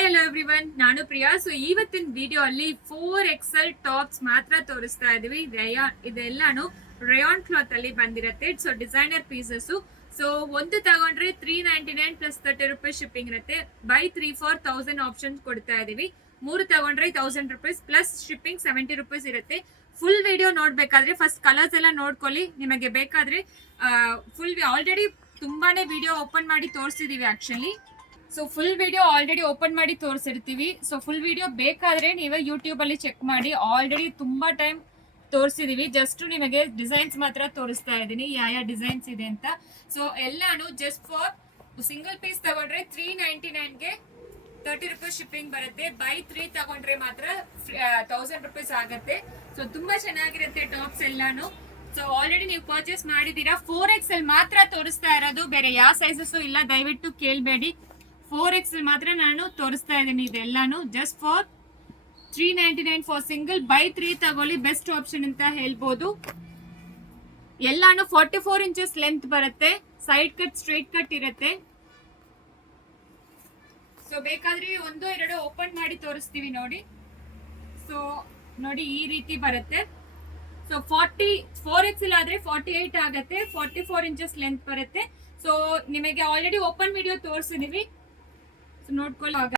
Hi hello everyone, ನಾನು Priya. So ಇವತ್ತಿನ video ಅಲ್ಲಿ 4XL ಟಾಪ್ಸ್ ಮಾತ್ರ ತೋರಿಸ್ತಾ ಇದೀವಿ. ಇದೆಲ್ಲಾನು ರೇಯಾನ್ ಕ್ಲಾತ್ ಅಲ್ಲಿ ಬಂದಿರತ್ತೆ. So designer pieces. ಸೊ ಒಂದು ತಗೊಂಡ್ರೆ 399 ಪ್ಲಸ್ 30 ರೂಪೀಸ್ ಶಿಪ್ಪಿಂಗ್ ಇರುತ್ತೆ. ಬೈ 3 ಫಾರ್ 1000 ಆಪ್ಷನ್ ಕೊಡ್ತಾ ಇದೀವಿ. 3 ತಗೊಂಡ್ರೆ 1000 ರೂಪೀಸ್ ಪ್ಲಸ್ ಶಿಪ್ಪಿಂಗ್ 70 ರೂಪೀಸ್ ಇರುತ್ತೆ. ಫುಲ್ ವಿಡಿಯೋ ನೋಡ್ಬೇಕಾದ್ರೆ ಫಸ್ಟ್ ಕಲರ್ಸ್ ಎಲ್ಲ ನೋಡ್ಕೊಳ್ಳಿ. ನಿಮಗೆ ಬೇಕಾದ್ರೆ ಫುಲ್ ಆಲ್ರೆಡಿ ತುಂಬಾನೇ ವಿಡಿಯೋ ಓಪನ್ ಮಾಡಿ ತೋರಿಸಿದೀವಿ actually. So full video already open ಮಾಡಿ ತೋರಿಸಿರ್ತೀವಿ. ಸೊ ಫುಲ್ ವಿಡಿಯೋ ಬೇಕಾದ್ರೆ ನೀವೇ ಯೂಟ್ಯೂಬ್ ಅಲ್ಲಿ ಚೆಕ್ ಮಾಡಿ. ಆಲ್ರೆಡಿ ತುಂಬಾ ಟೈಮ್ ತೋರಿಸಿದೀವಿ. ಜಸ್ಟ್ ನಿಮಗೆ ಡಿಸೈನ್ಸ್ ಮಾತ್ರ ತೋರಿಸ್ತಾ ಇದ್ದೀನಿ, ಯಾವ ಡಿಸೈನ್ಸ್ ಇದೆ ಅಂತ. ಸೊ ಎಲ್ಲಾನು ಜಸ್ಟ್ ಫಾರ್ ಸಿಂಗಲ್ ಪೀಸ್ ತಗೊಂಡ್ರೆ 399ಗೆ 30 ರೂಪೀಸ್ ಶಿಪ್ಪಿಂಗ್ ಬರುತ್ತೆ. ಬೈ 3 ತಗೊಂಡ್ರೆ ಮಾತ್ರ 1000 ರೂಪೀಸ್ ಆಗುತ್ತೆ. ಸೊ ತುಂಬಾ ಚೆನ್ನಾಗಿರುತ್ತೆ ಟಾಪ್ಸ್ ಎಲ್ಲಾನು. ಸೊ ಆಲ್ರೆಡಿ ನೀವು ಪರ್ಚೇಸ್ ಮಾಡಿದೀರಾ. 4XL ಮಾತ್ರ ತೋರಿಸ್ತಾ ಇರೋದು, ಬೇರೆ ಯಾವ ಸೈಜಸ್ ಇಲ್ಲ, ದಯವಿಟ್ಟು ಕೇಳಬೇಡಿ. 4XL ಮಾತ್ರ ನಾನು ತೋರಿಸ್ತಾ ಇದ್ದೀನಿ. ಇದೆಲ್ಲಾನು just for 399 for single. Buy 3 ತಗೊಳ್ಳಿ, ಬೆಸ್ಟ್ ಆಪ್ಷನ್ ಅಂತ ಹೇಳ್ಬೋದು. ಎಲ್ಲಾನು 44 ಇಂಚಸ್ ಲೆಂತ್ ಬರುತ್ತೆ. ಸೈಡ್ ಕಟ್ ಸ್ಟ್ರೈಟ್ ಕಟ್ ಇರುತ್ತೆ. ಸೊ ಬೇಕಾದ್ರೆ ಒಂದು ಎರಡು ಓಪನ್ ಮಾಡಿ ತೋರಿಸ್ತೀವಿ ನೋಡಿ. ಸೊ ನೋಡಿ, ಈ ರೀತಿ ಬರುತ್ತೆ. ಸೊ 4XL ಆದ್ರೆ 48 ಆಗುತ್ತೆ. 44 ಇಂಚಸ್ ಲೆಂತ್ ಬರುತ್ತೆ. ಸೊ ನಿಮಗೆ ಆಲ್ರೆಡಿ ಓಪನ್ ವಿಡಿಯೋ ತೋರಿಸಿದೀವಿ, ನೋಡ್ಕೊಳ್ಳಿ.